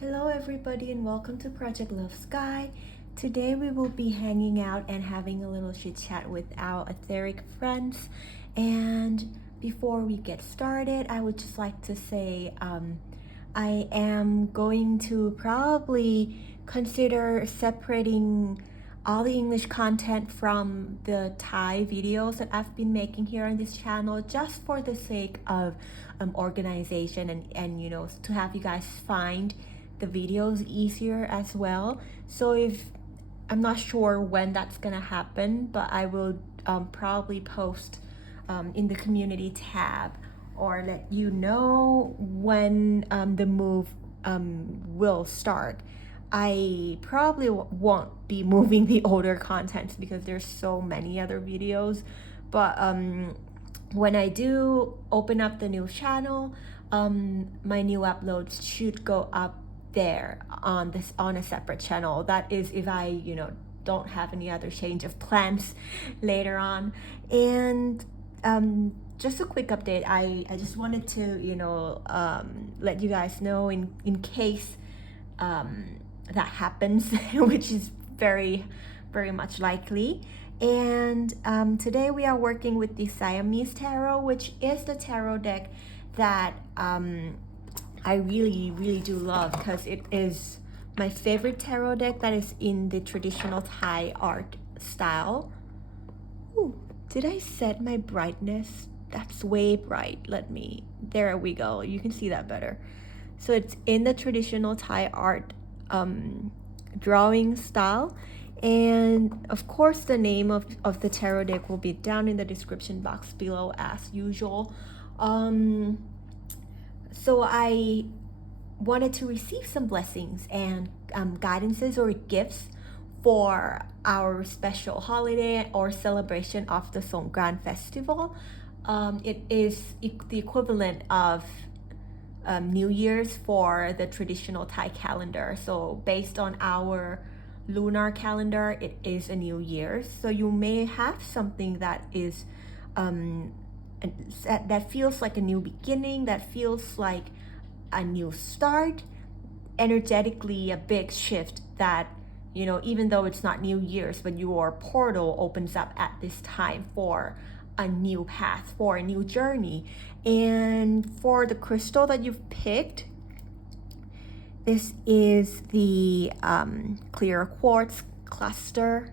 Hello everybody and welcome to Project Love Sky. Today we will be hanging out and having a little chit chat with our etheric friends. And before we get started, I would just like to say I am going to probably consider separating all the English content from the Thai videos that I've been making here on this channel just for the sake of organization and to have you guys find the videos easier as well. So if I'm not sure when that's gonna happen, but I will probably post in the community tab or let you know when the move will start. I probably won't be moving the older contents because there's so many other videos, but when I do open up the new channel, my new uploads should go up there on a separate channel. That is if I don't have any other change of plans later on. And just a quick update, I just wanted to let you guys know in case that happens which is very much likely. And today we are working with the Siamese Tarot, which is the tarot deck that I really do love because it is my favorite tarot deck that is in the traditional Thai art style. Ooh, did I set my brightness? That's way bright. There we go. You can see that better. So it's in the traditional Thai art drawing style. And of course, the name of the tarot deck will be down in the description box below as usual. So I wanted to receive some blessings and guidances or gifts for our special holiday or celebration of the Songkran festival. It is the equivalent of New Year's for the traditional Thai calendar. So based on our lunar calendar, it is a New Year's. So you may have something that is that feels like a new beginning, that feels like a new start, energetically a big shift that even though it's not New Year's, but your portal opens up at this time for a new path, for a new journey. And for the crystal that you've picked, this is the clear quartz cluster.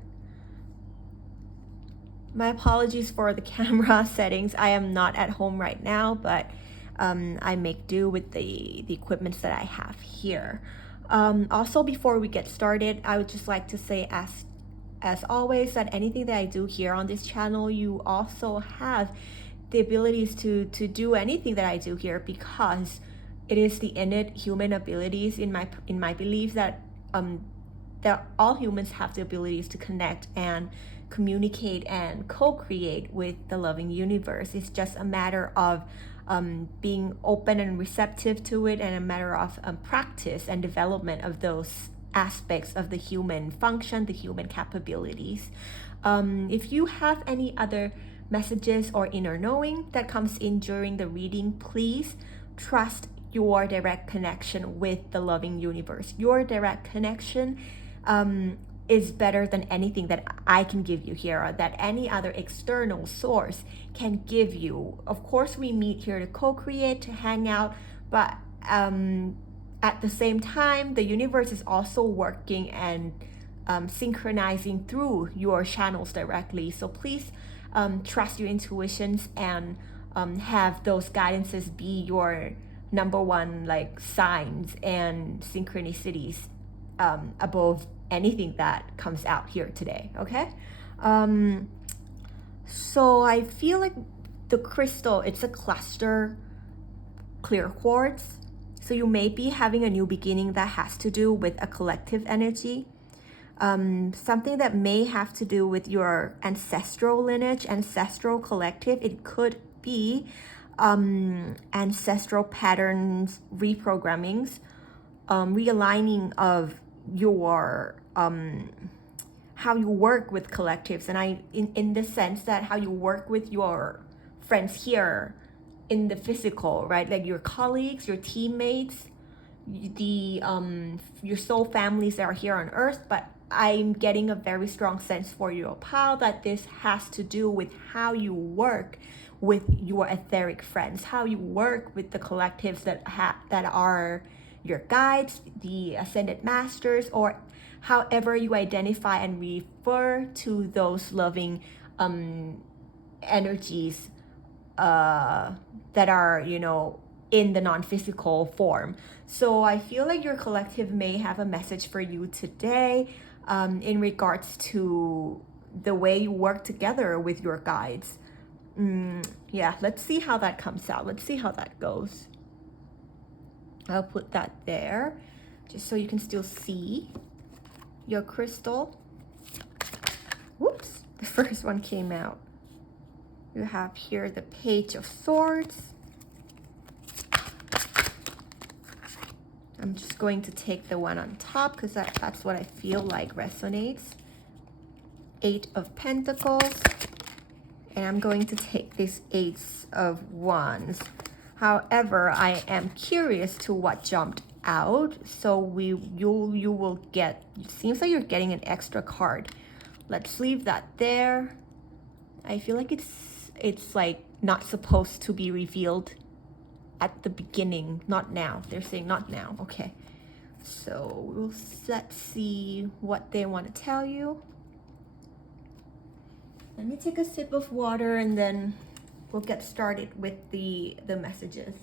My apologies for the camera settings. I am not at home right now, but I make do with the equipment that I have here. Also, before we get started, I would just like to say, as always, that anything that I do here on this channel, you also have the abilities to do anything that I do here because it is the innate human abilities in my belief that all humans have the abilities to connect and communicate and co-create with the loving universe. It's just a matter of being open and receptive to it, and a matter of practice and development of those aspects of the human function, the human capabilities. If you have any other messages or inner knowing that comes in during the reading, please trust your direct connection with the loving universe. Your direct connection is better than anything that I can give you here or that any other external source can give you. Of course, we meet here to co-create, to hang out, but at the same time, the universe is also working and synchronizing through your channels directly. So please trust your intuitions and have those guidances be your number one signs and synchronicities above anything that comes out here today. Okay, so I feel like the crystal, it's a cluster clear quartz, so you may be having a new beginning that has to do with a collective energy, something that may have to do with your ancestral lineage, ancestral collective. It could be ancestral patterns, reprogrammings, realigning of your how you work with collectives, and in the sense that how you work with your friends here in the physical, right? Like your colleagues, your teammates, your soul families that are here on earth, but I'm getting a very strong sense for your pal that this has to do with how you work with your etheric friends, how you work with the collectives that are your guides, the ascended masters, or however you identify and refer to those loving energies that are, in the non-physical form. So I feel like your collective may have a message for you today in regards to the way you work together with your guides. Yeah, let's see how that comes out. Let's see how that goes. I'll put that there just so you can still see your crystal. Whoops, the first one came out. You have here the Page of Swords. I'm just going to take the one on top because that's what I feel like resonates. 8 of Pentacles. And I'm going to take this Ace of Wands. However, I am curious to what jumped out. So you will get, it seems like you're getting an extra card. Let's leave that there. I feel like it's like not supposed to be revealed at the beginning. Not now. They're saying not now. Okay. So let's see what they want to tell you. Let me take a sip of water and then we'll get started with the messages.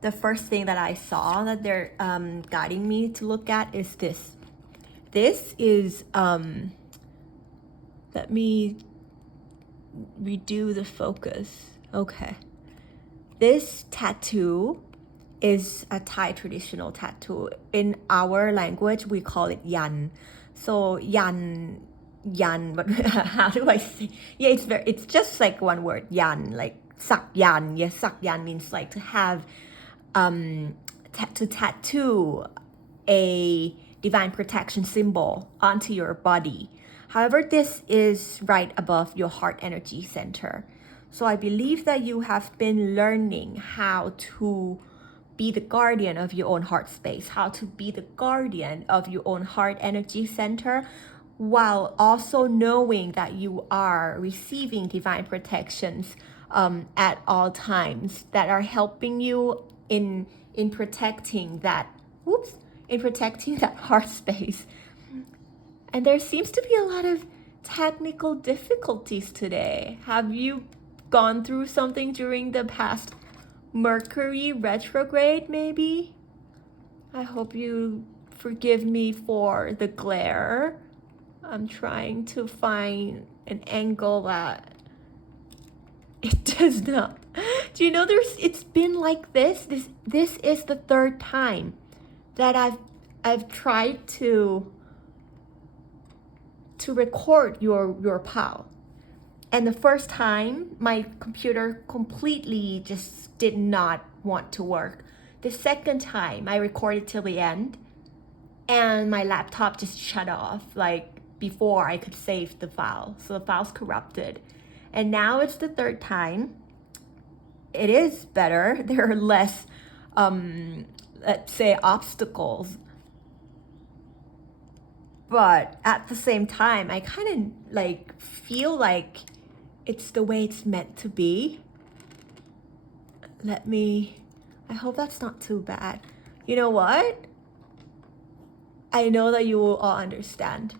The first thing that I saw that they're guiding me to look at is this. This is, let me redo the focus. Okay. This tattoo is a Thai traditional tattoo. In our language, we call it yan. So yan, but how do I say? Yeah, it's just like one word, yan, like sak yan. Yes, sak yan means like to have, to tattoo a divine protection symbol onto your body. However, this is right above your heart energy center. So I believe that you have been learning how to be the guardian of your own heart space, how to be the guardian of your own heart energy center, while also knowing that you are receiving divine protections at all times that are helping you in protecting that, in protecting that heart space. And there seems to be a lot of technical difficulties today. Have you gone through something during the past Mercury retrograde, maybe? I hope you forgive me for the glare. I'm trying to find an angle that it does not. Do you know it's been like this? This is the third time that I've tried to record your PAL. And the first time, my computer completely just did not want to work. The second time, I recorded till the end, and my laptop just shut off, like before I could save the file. So the file's corrupted. And now it's the third time. It is better. There are less, let's say, obstacles. But at the same time, I kind of like feel like it's the way it's meant to be. I hope that's not too bad. You know what? I know that you will all understand.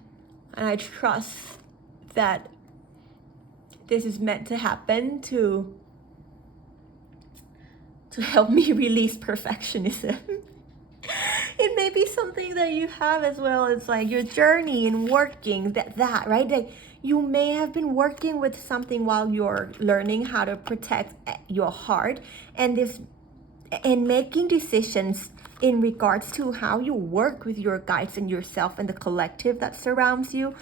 And I trust that this is meant to happen to help me release perfectionism. It may be something that you have as well as like your journey in working that right? Like you may have been working with something while you're learning how to protect your heart and making decisions in regards to how you work with your guides and yourself and the collective that surrounds you.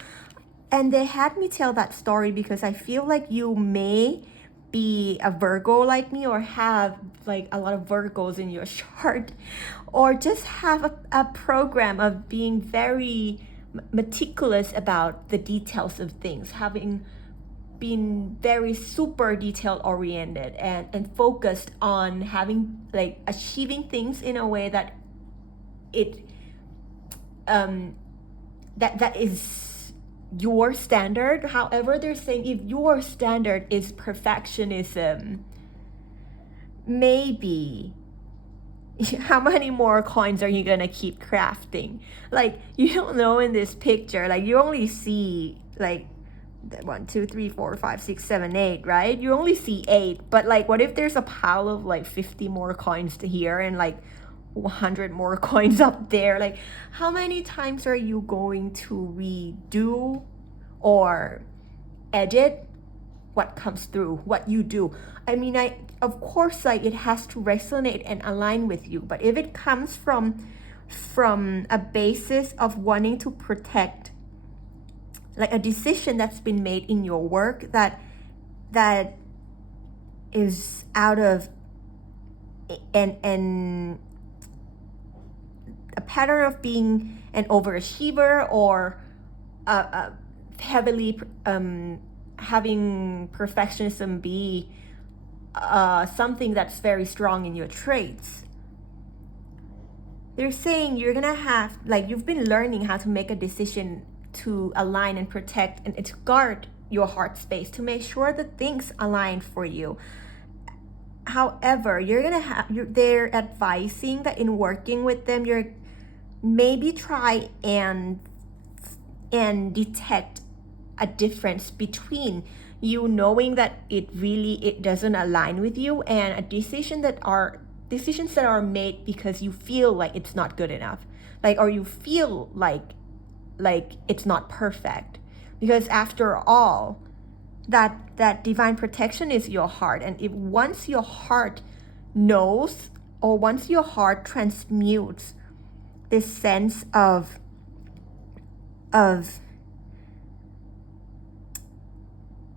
And they had me tell that story because I feel like you may be a Virgo like me or have like a lot of Virgos in your chart, or just have a program of being very meticulous about the details of things, having been very super detail oriented and focused on having like achieving things in a way that it that is your standard. However, they're saying if your standard is perfectionism, maybe how many more coins are you gonna keep crafting? Like, you don't know in this picture, like you only see like 1, 2, 3, 4, 5, 6, 7, 8, right? You only see 8, but like what if there's a pile of like 50 more coins to here and like 100 more coins up there? Like, how many times are you going to redo or edit what comes through, what you do? I mean, of course, like it has to resonate and align with you, but if it comes from a basis of wanting to protect like a decision that's been made in your work that is out of an a pattern of being an overachiever or heavily having perfectionism be something that's very strong in your traits. They're saying you're gonna have, like, you've been learning how to make a decision to align and protect and to guard your heart space, to make sure that things align for you. However, they're advising that in working with them, you're maybe try and detect a difference between you knowing that it doesn't align with you and a decisions that are made because you feel like it's not good enough, like, or you feel like it's not perfect. Because after all, that divine protection is your heart, and if once your heart knows, or once your heart transmutes this sense of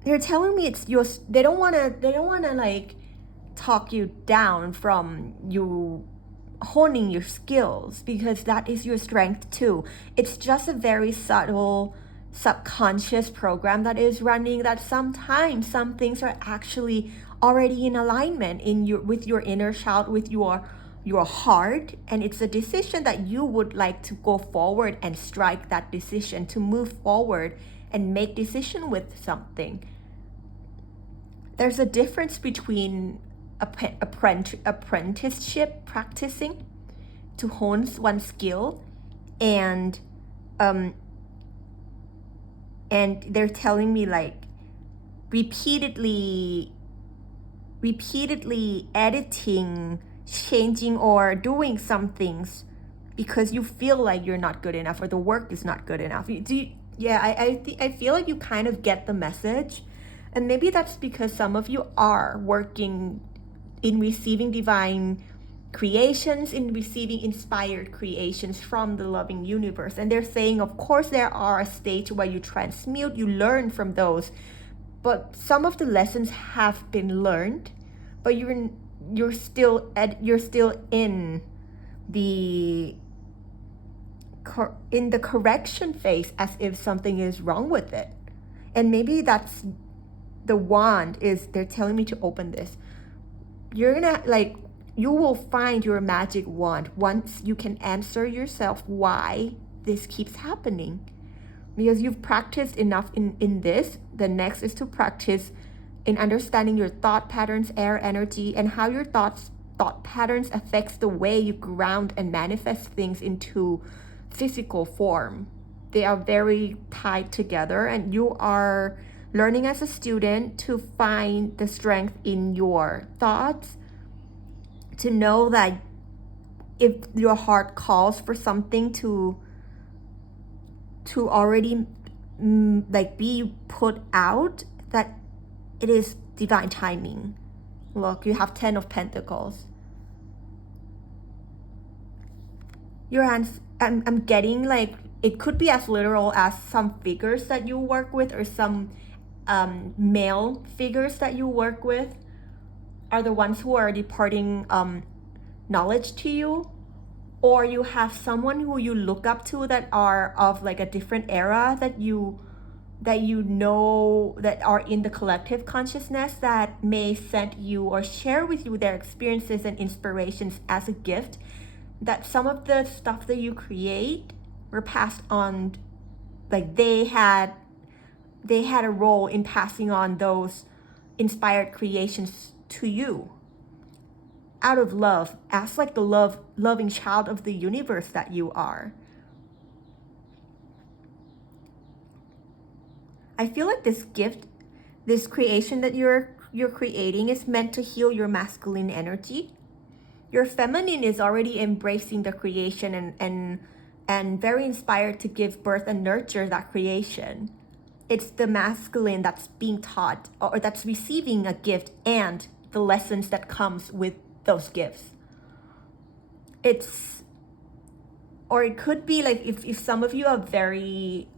they're telling me it's your, they don't want to like talk you down from you honing your skills, because that is your strength too. It's just a very subtle subconscious program that is running, that sometimes some things are actually already in alignment with your inner child, with your heart, and it's a decision that you would like to go forward and strike that decision, to move forward and make decision with something. There's a difference between apprenticeship practicing to hone one skill and they're telling me like repeatedly editing, changing, or doing some things because you feel like you're not good enough or the work is not good enough. I feel like you kind of get the message. And maybe that's because some of you are working in receiving divine creations, in receiving inspired creations from the loving universe. And they're saying, of course, there are a stage where you transmute, you learn from those. But some of the lessons have been learned, but you're still in the correction phase, as if something is wrong with it. And maybe that's the wand is, they're telling me to open this. You're gonna, like, you will find your magic wand once you can answer yourself why this keeps happening. Because you've practiced enough in this. The next is to practice in understanding your thought patterns, air energy, and how your thought patterns affects the way you ground and manifest things into physical form. They are very tied together, and you are learning as a student to find the strength in your thoughts, to know that if your heart calls for something to already like be put out, that it is divine timing. Look, you have 10 of Pentacles. I'm getting like, it could be as literal as some figures that you work with, or some male figures that you work with are the ones who are departing knowledge to you, or you have someone who you look up to that are of like a different era that you that you know that are in the collective consciousness that may send you or share with you their experiences and inspirations as a gift, that some of the stuff that you create were passed on, like they had a role in passing on those inspired creations to you out of love, as like the loving child of the universe that you are. I feel like this gift, this creation that you're creating is meant to heal your masculine energy. Your feminine is already embracing the creation and very inspired to give birth and nurture that creation. It's the masculine that's being taught or that's receiving a gift and the lessons that comes with those gifts. Or it could be like if some of you are very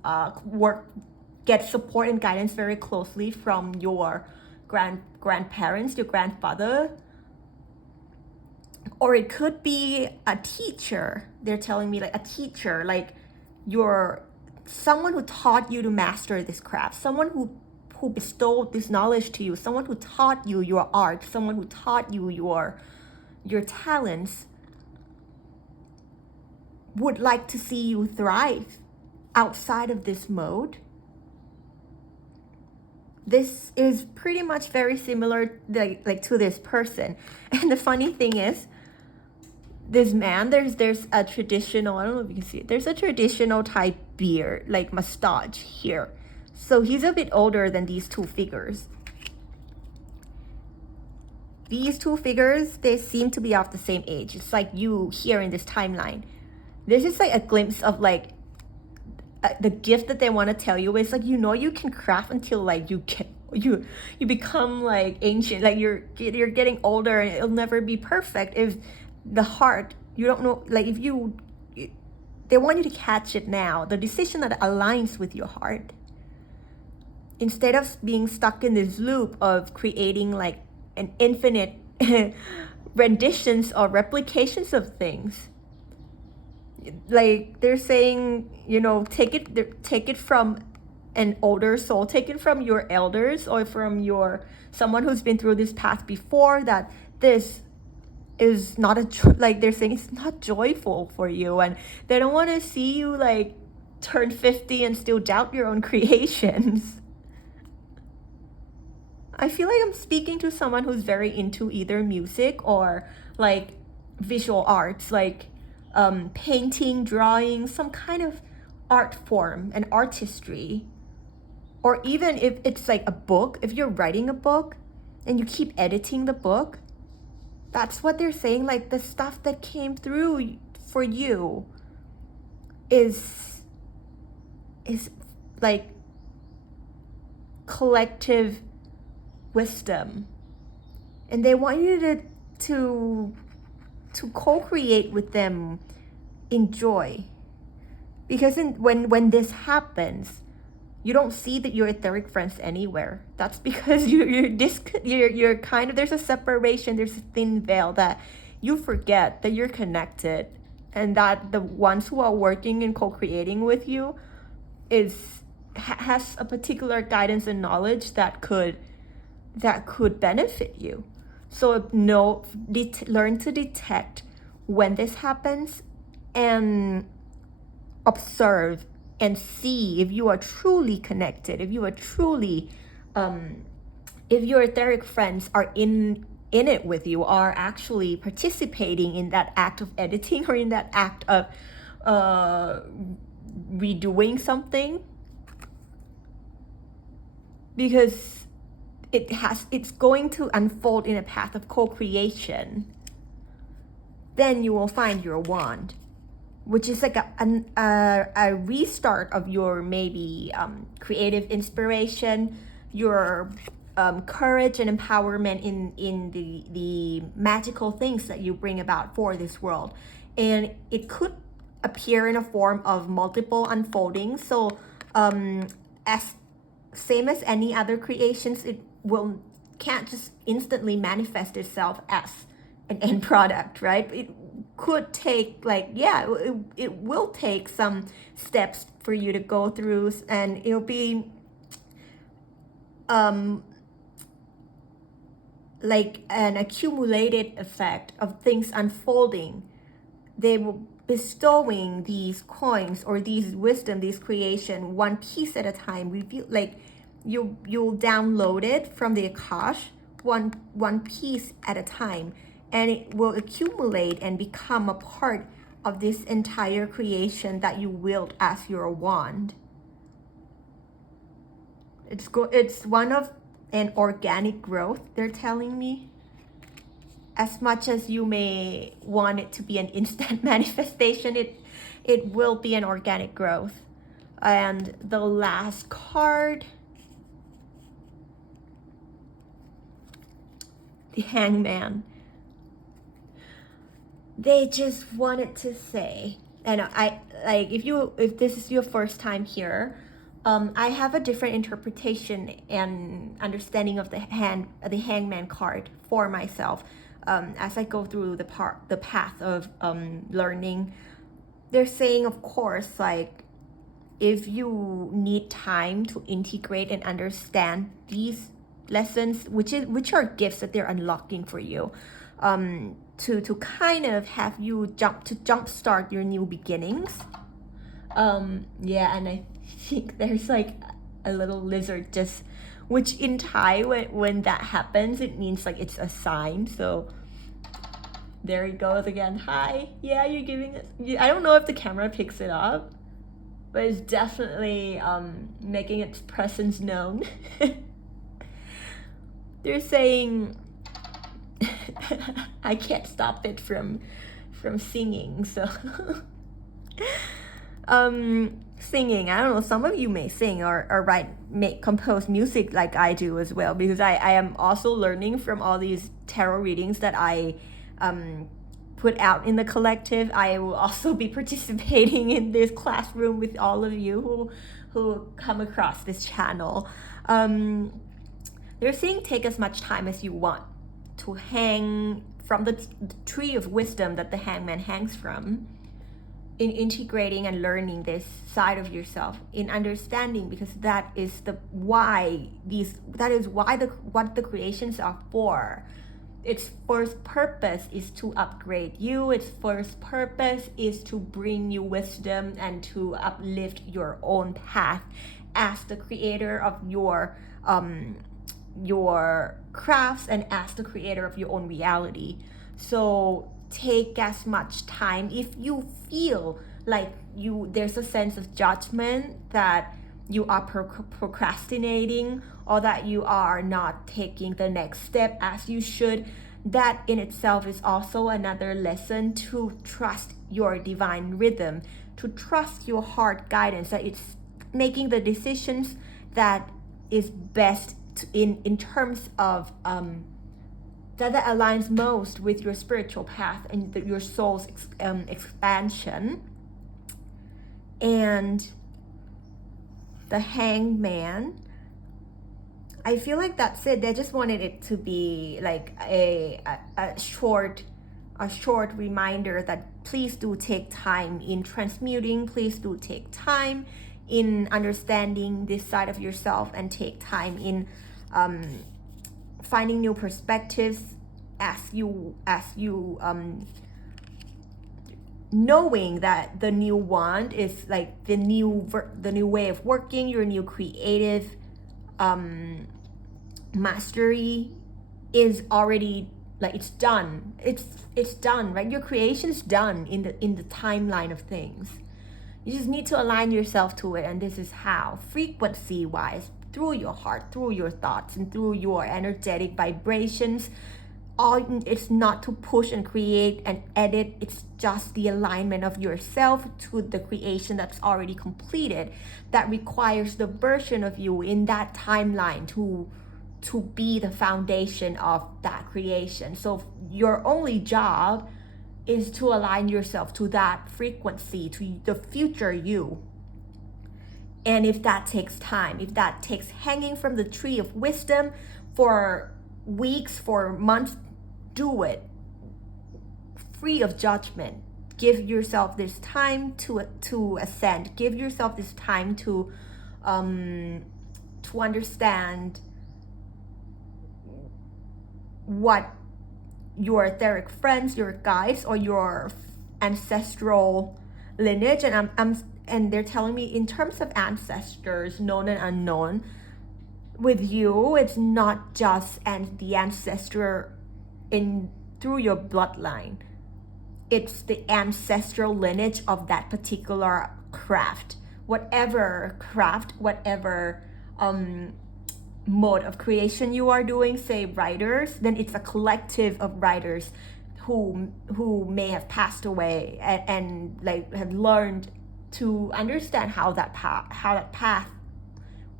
get support and guidance very closely from your grandparents, your grandfather. Or it could be a teacher. They're telling me like a teacher, like someone who taught you to master this craft, someone who bestowed this knowledge to you, someone who taught you your art, someone who taught you your talents, would like to see you thrive outside of this mode. This is pretty much very similar like to this person. And the funny thing is, this man, there's a traditional, I don't know if you can see it, there's a traditional type beard, like mustache here. So he's a bit older than these two figures. These two figures, they seem to be of the same age. It's like you here in this timeline. This is like a glimpse of like the gift that they want to tell you is like, you can craft until like you become like ancient, like you're getting older and it'll never be perfect if the heart, you don't know, like if they want you to catch it now, the decision that aligns with your heart, instead of being stuck in this loop of creating like an infinite renditions or replications of things. Like they're saying, take it from an older soul, take it from your elders or from someone who's been through this path before, that this is not like they're saying it's not joyful for you, and they don't want to see you like turn 50 and still doubt your own creations. I feel like I'm speaking to someone who's very into either music or like visual arts, like painting, drawing, some kind of art form and artistry. Or even if it's like a book, if you're writing a book and you keep editing the book, that's what they're saying, like the stuff that came through for you is like collective wisdom, and they want you to co-create with them in joy, because when this happens, you don't see that your etheric friends anywhere. That's because you're kind of, there's a separation, there's a thin veil that you forget that you're connected, and that the ones who are working and co-creating with you has a particular guidance and knowledge that could benefit you. So learn to detect when this happens and observe and see if you are truly connected, if you are truly, if your etheric friends are in it with you, are actually participating in that act of editing or in that act of redoing something. Because it's going to unfold in a path of co-creation. Then you will find your wand, which is like a restart of your maybe creative inspiration, your courage and empowerment in the magical things that you bring about for this world. And it could appear in a form of multiple unfoldings. So as same as any other creations, it can't just instantly manifest itself as an end product, right? It could take it will take some steps for you to go through, and it'll be like an accumulated effect of things unfolding. They will bestowing these coins or these wisdom, these creation, one piece at a time. Reveal, like you'll download it from the Akash, one piece at a time, and it will accumulate and become a part of this entire creation that you wield as your wand. It's one of an organic growth, they're telling me. As much as you may want it to be an instant manifestation, it will be an organic growth. And the last card, the Hangman. They just wanted to say, and I like, if this is your first time here, I have a different interpretation and understanding of the Hangman card for myself. As I go through the path of learning, they're saying, of course, like if you need time to integrate and understand these lessons, which are gifts that they're unlocking for you, to kind of have you jumpstart your new beginnings. Yeah, and I think there's like a little lizard just, which in Thai, when that happens, it means like it's a sign. So there it goes again. Hi. Yeah, you're giving it. I don't know if the camera picks it up, but it's definitely making its presence known. They're saying I can't stop it from singing. So singing, I don't know, some of you may sing or compose music like I do as well, because I am also learning from all these tarot readings that I put out in the collective. I will also be participating in this classroom with all of you who come across this channel. They're saying take as much time as you want to hang from the tree of wisdom that the Hangman hangs from, in integrating and learning this side of yourself, in understanding, because that is what the creations are for. Its first purpose is to upgrade you. Its first purpose is to bring you wisdom and to uplift your own path as the creator of your crafts and as the creator of your own reality. So take as much time. If you feel like there's a sense of judgment that you are procrastinating, or that you are not taking the next step as you should, that in itself is also another lesson to trust your divine rhythm, to trust your heart guidance, that it's making the decisions that is best in terms of that aligns most with your spiritual path and your soul's expansion. And the Hangman, I feel like that's it. They just wanted it to be like a short reminder that please do take time in transmuting. Please do take time in understanding this side of yourself, and take time in finding new perspectives as you knowing that the new wand is like the new way of working, your new creative mastery is already, like, it's done. It's done, right? Your creation's done in the timeline of things. You just need to align yourself to it, and this is how, frequency wise, through your heart, through your thoughts, and through your energetic vibrations. It's not to push and create and edit. It's just the alignment of yourself to the creation that's already completed, that requires the version of you in that timeline to be the foundation of that creation. So your only job is to align yourself to that frequency, to the future you. And if that takes time, if that takes hanging from the tree of wisdom for weeks, for months, do it free of judgment. Give yourself this time to ascend. Give yourself this time to understand what your etheric friends, your guides, or your ancestral lineage. And they're telling me in terms of ancestors, known and unknown, with you, it's not just the ancestor in through your bloodline. It's the ancestral lineage of that particular craft, whatever mode of creation you are doing. Say writers, then it's a collective of writers who may have passed away and like have learned to understand how that path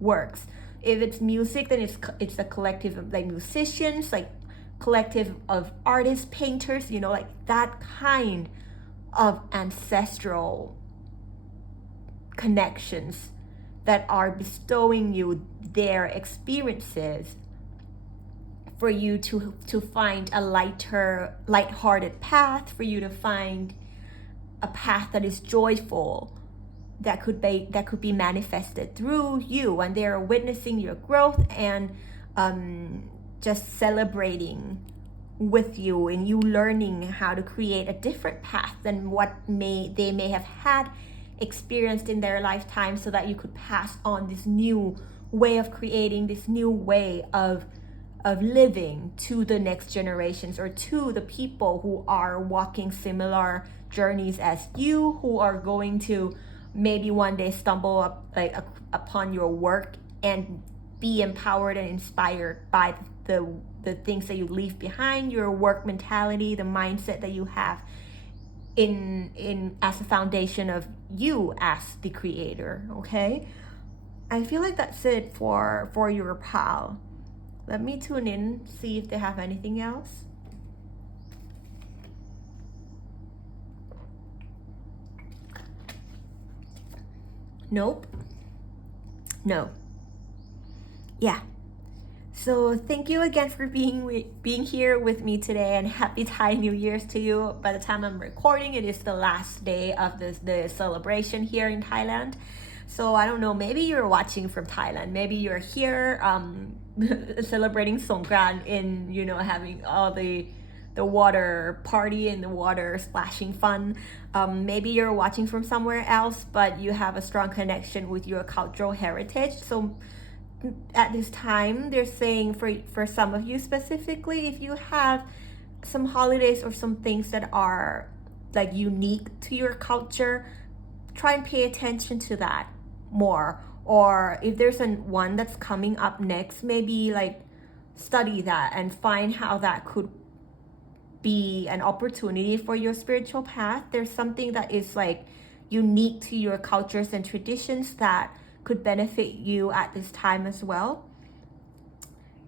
works. If it's music, then it's a collective of like musicians, like collective of artists, painters, you know, like that kind of ancestral connections that are bestowing you their experiences for you to find a lighthearted path, for you to find a path that is joyful, that could be manifested through you, and they're witnessing your growth and just celebrating with you, and you learning how to create a different path than what they may have had experienced in their lifetime, so that you could pass on this new way of creating, this new way of living to the next generations, or to the people who are walking similar journeys as you, who are going to maybe one day stumble upon your work and be empowered and inspired by the things that you leave behind, your work mentality, the mindset that you have in as a foundation of you as the creator. Okay, I feel like that's it for your pal. Let me tune in, see if they have anything else. Nope. No. Yeah. So thank you again for being here with me today, and happy Thai New Year's to you. By the time I'm recording, it is the last day of the celebration here in Thailand. So I don't know, maybe you're watching from Thailand, maybe you're here celebrating Songkran in, you know, having all the water party and the water splashing fun. Maybe you're watching from somewhere else, but you have a strong connection with your cultural heritage. So at this time, they're saying for some of you specifically, if you have some holidays or some things that are like unique to your culture, try and pay attention to that more. Or if there's one that's coming up next, maybe like study that and find how that could be an opportunity for your spiritual path. There's something that is like unique to your cultures and traditions that could benefit you at this time as well.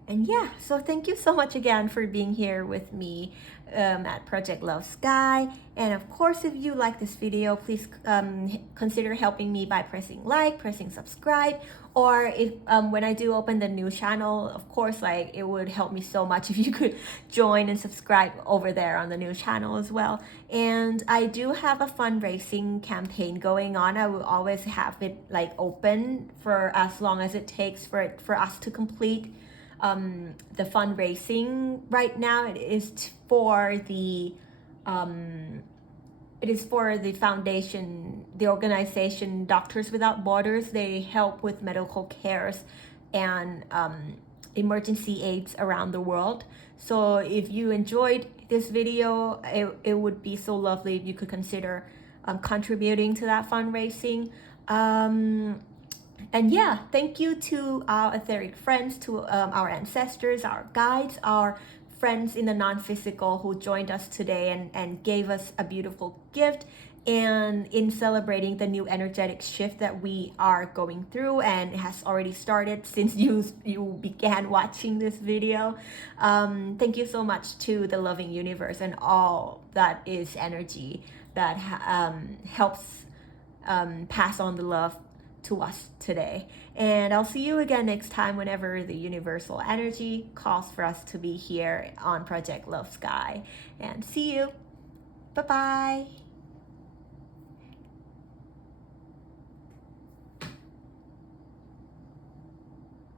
And yeah, so thank you so much again for being here with me at Project Love Sky. And of course, if you like this video, please consider helping me by pressing like, pressing subscribe, or if when I do open the new channel, of course, like it would help me so much if you could join and subscribe over there on the new channel as well. And I do have a fundraising campaign going on. I will always have it like open for as long as it takes for us to complete the fundraising. Right now it is for the foundation, the organization Doctors Without Borders. They help with medical cares and emergency aids around the world. So if you enjoyed this video, it would be so lovely if you could consider contributing to that fundraising. And yeah, thank you to our etheric friends, to our ancestors, our guides, our friends in the non-physical who joined us today and gave us a beautiful gift, and in celebrating the new energetic shift that we are going through, and it has already started since you began watching this video. Thank you so much to the loving universe and all that is energy that helps pass on the love to us today. And I'll see you again next time whenever the universal energy calls for us to be here on Project Love Sky. And see you. Bye-bye.